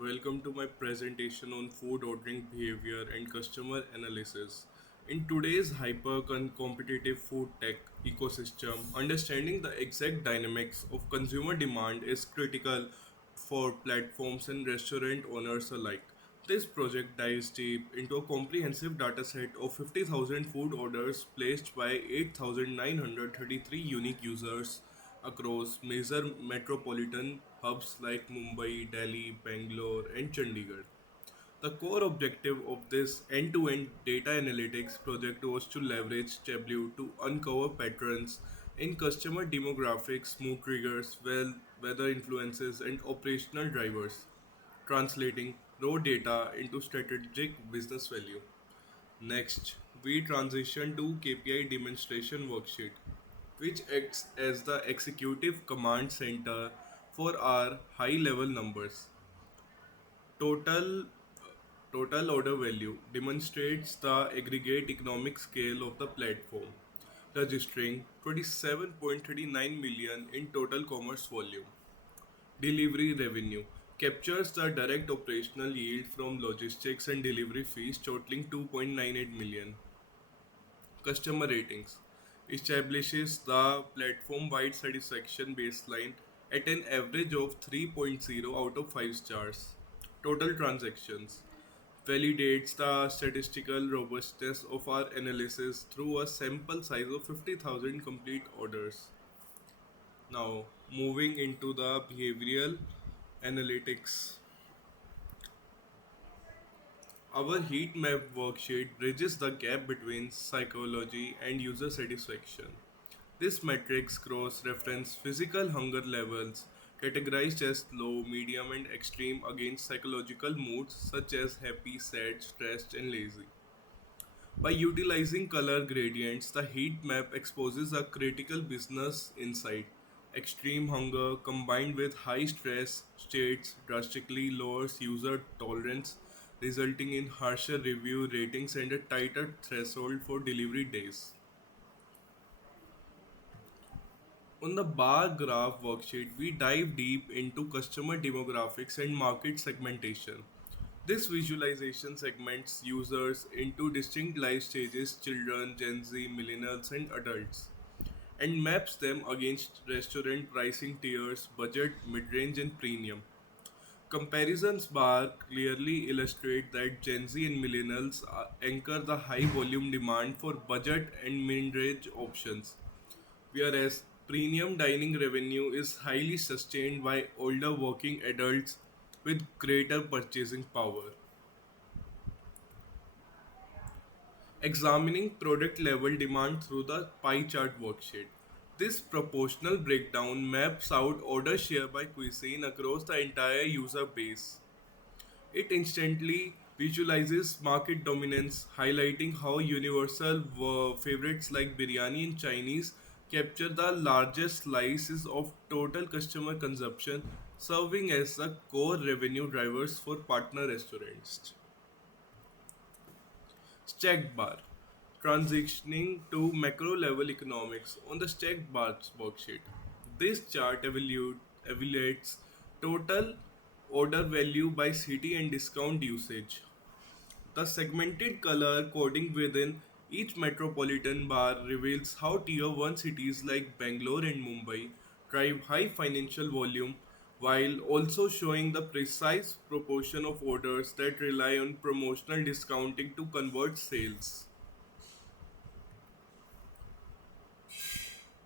Welcome to my presentation on food ordering behavior and customer analysis. In today's hyper competitive food tech ecosystem, understanding the exact dynamics of consumer demand is critical for platforms and restaurant owners alike. This project dives deep into a comprehensive dataset of 50,000 food orders placed by 8,933 unique users across major metropolitan hubs like Mumbai, Delhi, Bangalore, and Chandigarh. The core objective of this end to end data analytics project was to leverage Tableau to uncover patterns in customer demographics, mood triggers, weather influences, and operational drivers, translating raw data into strategic business value. Next, we transition to KPI demonstration worksheet, which acts as the executive command center for our high level numbers. Total total order value demonstrates the aggregate economic scale of the platform, registering 27.39 million in total commerce volume. Delivery revenue captures the direct operational yield from logistics and delivery fees totaling 2.98 million. Customer ratings establishes the platform wide satisfaction baseline at an average of 3.0 out of 5 stars. Total transactions validates the statistical robustness of our analysis through a sample size of 50,000 complete orders. Now, moving into the behavioral analytics. Our heat map worksheet bridges the gap between psychology and user satisfaction. This matrix cross reference physical hunger levels categorized as low, medium, and extreme against psychological moods such as happy, sad, stressed, and lazy. By utilizing color gradients, the heat map exposes a critical business insight. Extreme hunger combined with high stress states drastically lowers user tolerance, resulting in harsher review ratings and a tighter threshold for delivery days. On the bar graph worksheet, we dive deep into customer demographics and market segmentation. This visualization segments users into distinct life stages children, Gen Z, millennials, and adults and maps them against restaurant pricing tiers, budget, mid range, and premium. Comparisons bar clearly illustrate that Gen Z and millennials anchor the high volume demand for budget and mid range options, whereas premium dining revenue is highly sustained by older working adults with greater purchasing power. Examining product level demand through the pie chart worksheet. This proportional breakdown maps out order share by cuisine across the entire user base. It instantly visualizes market dominance, highlighting how universal favorites like biryani and Chinese capture the largest slices of total customer consumption, serving as the core revenue drivers for partner restaurants. Stacked bar. Transitioning to macro level economics on the stacked bars worksheet. This chart evaluates total order value by city and discount usage. The segmented color coding within each metropolitan bar reveals how tier 1 cities like Bangalore and Mumbai drive high financial volume while also showing the precise proportion of orders that rely on promotional discounting to convert sales.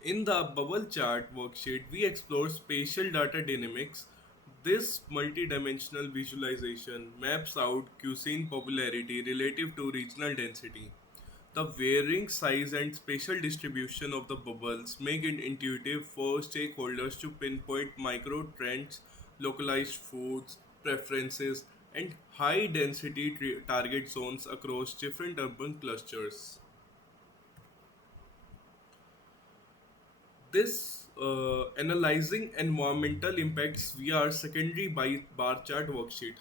In the bubble chart worksheet, we explore spatial data dynamics. This multidimensional visualization maps out cuisine popularity relative to regional density. The varying size and spatial distribution of the bubbles make it intuitive for stakeholders to pinpoint micro trends, localized foods, preferences, and high density target zones across different urban clusters. This analyzing environmental impacts via secondary bar chart worksheet.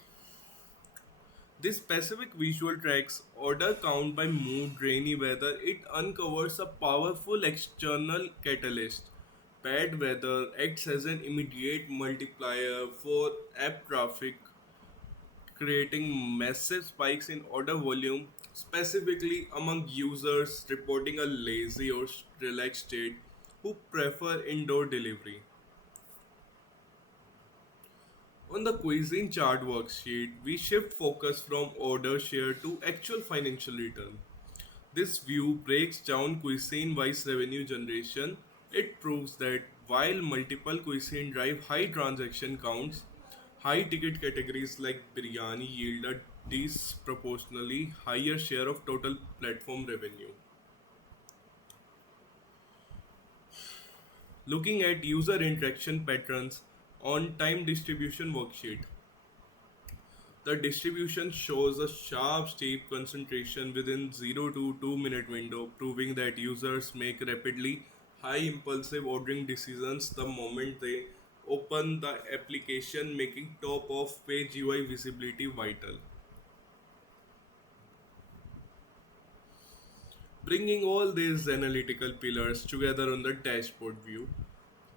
This specific visual tracks order count by mood, rainy weather. It uncovers a powerful external catalyst. Bad weather acts as an immediate multiplier for app traffic, creating massive spikes in order volume, specifically among users reporting a lazy or relaxed state who prefer indoor delivery. On the cuisine chart worksheet, we shift focus from order share to actual financial return. This view breaks down cuisine wise revenue generation. It proves that while multiple cuisine drive high transaction counts, high ticket categories like biryani yield a disproportionately higher share of total platform revenue. Looking at user interaction patterns on time distribution worksheet, the distribution shows a sharp steep concentration within 0 to 2 minute window, proving that users make rapidly high impulsive ordering decisions the moment they open the application, making top of page UI visibility vital. Bringing all these analytical pillars together on the dashboard view,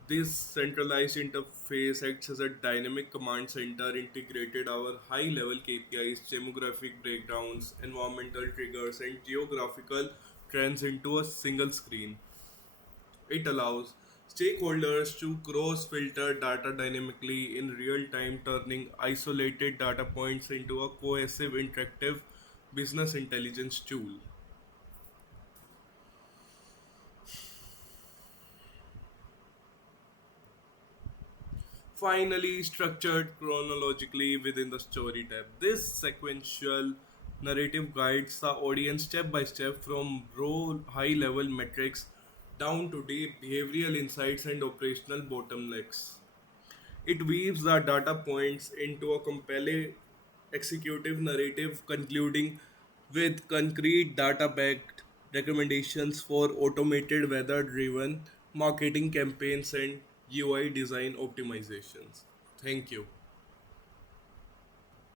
this centralized interface acts as a dynamic command center integrated our high-level KPIs, demographic breakdowns, environmental triggers, and geographical trends into a single screen. It allows stakeholders to cross-filter data dynamically in real time, turning isolated data points into a cohesive, interactive business intelligence tool. Finally, structured chronologically within the story tab. This sequential narrative guides the audience step by step from raw high level metrics down to deep behavioral insights and operational bottlenecks. It weaves the data points into a compelling executive narrative, concluding with concrete data backed recommendations for automated weather driven marketing campaigns and UI design optimizations. Thank you.